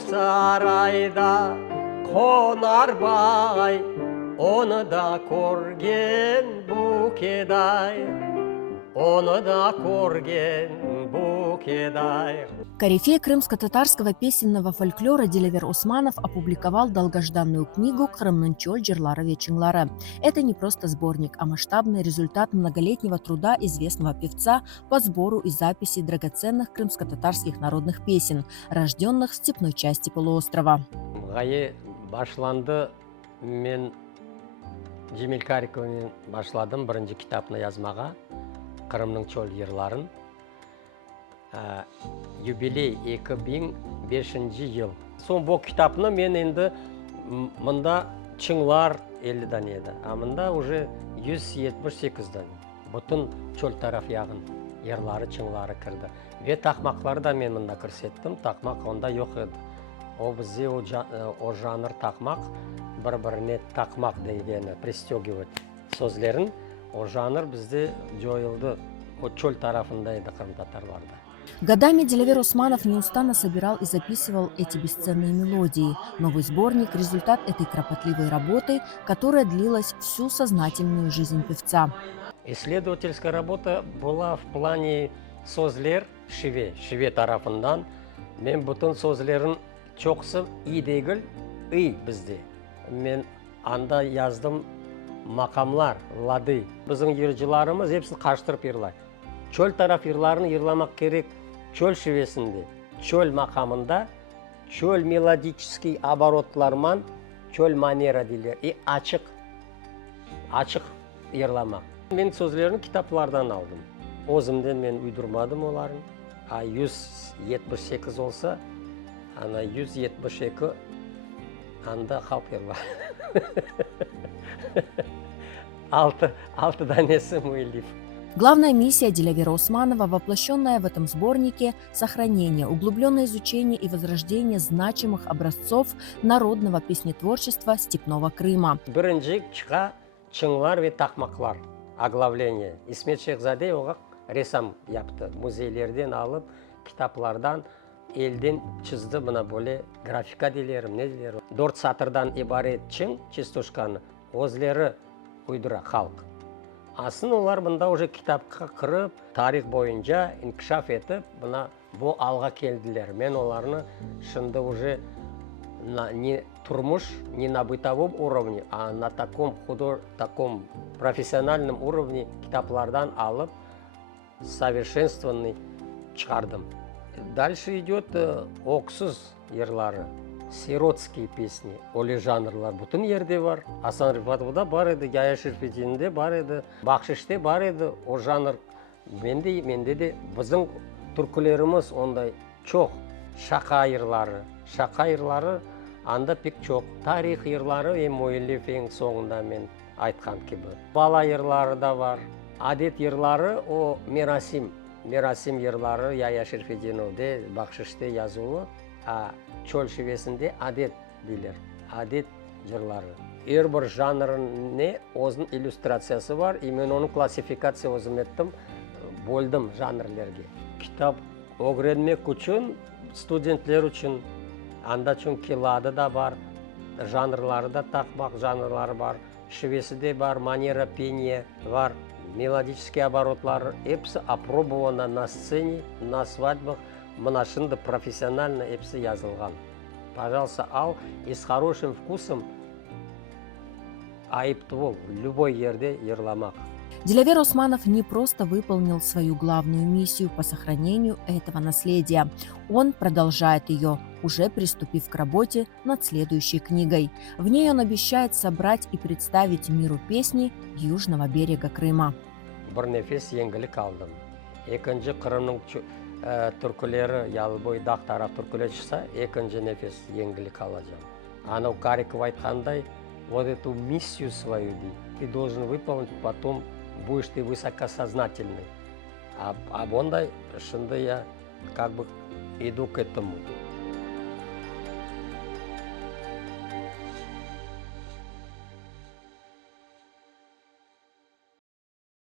Көксарайда қонарбай, оны да көрген Букедай, оны да көрген Букедай. Корифей крымско-татарского песенного фольклора Дилавер Усманов опубликовал долгожданную книгу «Крымның чөл жырлары вечіңлары». Это не просто сборник, а масштабный результат многолетнего труда известного певца по сбору и записи драгоценных крымско-татарских народных песен, рожденных в степной части полуострова. Ғайы башланды, мен Жемел Кариковмен башладым бірінші кітапны язмаға, Крымның чөл жырларын. Юбилей 2005 жыл. Сон бұл кітапны мен енді мұнда чыңлар 50-дан еді, а мұнда уже 178-дан. Бұтын чөл тараф яғын ерлары, чыңлары кірді. Ве тақмақлары да мен мұнда кірсеттім, тақмақ онда жоқ еді. О бізде о жанр тақмақ, бір-біріне тақмақ дегені, пристегивать сөздерін, о жанр бізде жойылды, о чөл тарафында еді Крым татарларда. Годами Дилавер Усманов неустанно собирал и записывал эти бесценные мелодии. Новый сборник – результат этой кропотливой работы, которая длилась всю сознательную жизнь певца. Исследовательская работа была в плане сөздер шеве тарафындан. Мен бұтын сөздерін чоқсы и дегіл, и бізде. Мен анда яздым мақамлар, лады. Біздің ержыларымыз епсін қаштырып ерлай. Чөл тараф ерларын ерламақ керек чөл шевесінде, чөл мақамында, чөл мелодический оборотларман, чөл манера дейлер. И açık ерламақ. Мен сөздерін кітаплардан алдым. Өзімден мен уйдырмадым оларын. 178 олса, ана 172 анда қалп ерла. 6 данесі муйлив. Главная миссия Дилавера Усманова, воплощенная в этом сборнике – сохранение, углубленное изучение и возрождение значимых образцов народного песнетворчества степного Крыма. Бірінші чыға чыңлар ве тақмақлар оглавление. Исмет Шехзаде оға ресам япты. Музейлерден алып, китаплардан, елден чызды бұна бөле графика дейлерім, не дейлерім. 4 сатырдан ибарет чың чистушқаны, өзлері ұйдыра халық. Асын олар бұнда уже китапқа қырып, тарих бойынша инкшаф етіп, бұна бұл алға келділер. Мен оларны шынды уже не турмуш, не на бытовом уровне, а на таком профессиональном уровне китаплардан алып, совершенствованный шығардым. Дальше идет оксыз ерлары. Сиротские песни, оле жанрлар бүтін ерде бар. Асан Рифатовда бар еді, Яя Шерфетинде бар еді, Бақшиште бар еді, о жанр. Менде де біздің түркілеріміз ондай чоқ. Шақа ерлары анда пек чоқ. Тарих ерлары Муэллиф ең соңында мен айтқан кебі. Бала ерлары да бар. Адет ерлары о мерасим ерлары Яя Шерфетиновде, Бақшиште yazулы. Чөл шевесінде адет дейлер, адет жырлары. Бір жанрын не, өзінің иллюстрациясы бар, и мен оның классификация өзім еттім, бөлдім жанрлерге. Китап öğrenmek үшін, студентлер үшін, анда чүн келады да бар, жанрлары да тақмақ жанрлары бар, шевесі де бар, манера пения бар, мелодические оборотлары, епсі опробовано на сцене, на свадьбах, мына шынды профессионально епсі yazылған. Пожалуйста, ал и с хорошим вкусом айыпты бол, любой ерде ерламақ. Дилавер Усманов не просто выполнил свою главную миссию по сохранению этого наследия. Он продолжает ее, уже приступив к работе над следующей книгой. В ней он обещает собрать и представить миру песни южного берега Крыма. Бір нефес еңгілік алдым. Екінші Крымның түркілері, Ялбой дақ тарап түркілер шықса, екінші нефес еңгілік алacağım. Анау Кариков айтқандай, вот эту миссию свою ты должен выполнить, потом будешь ты высокосознательный. А ондай шынды я как бы иду к этому.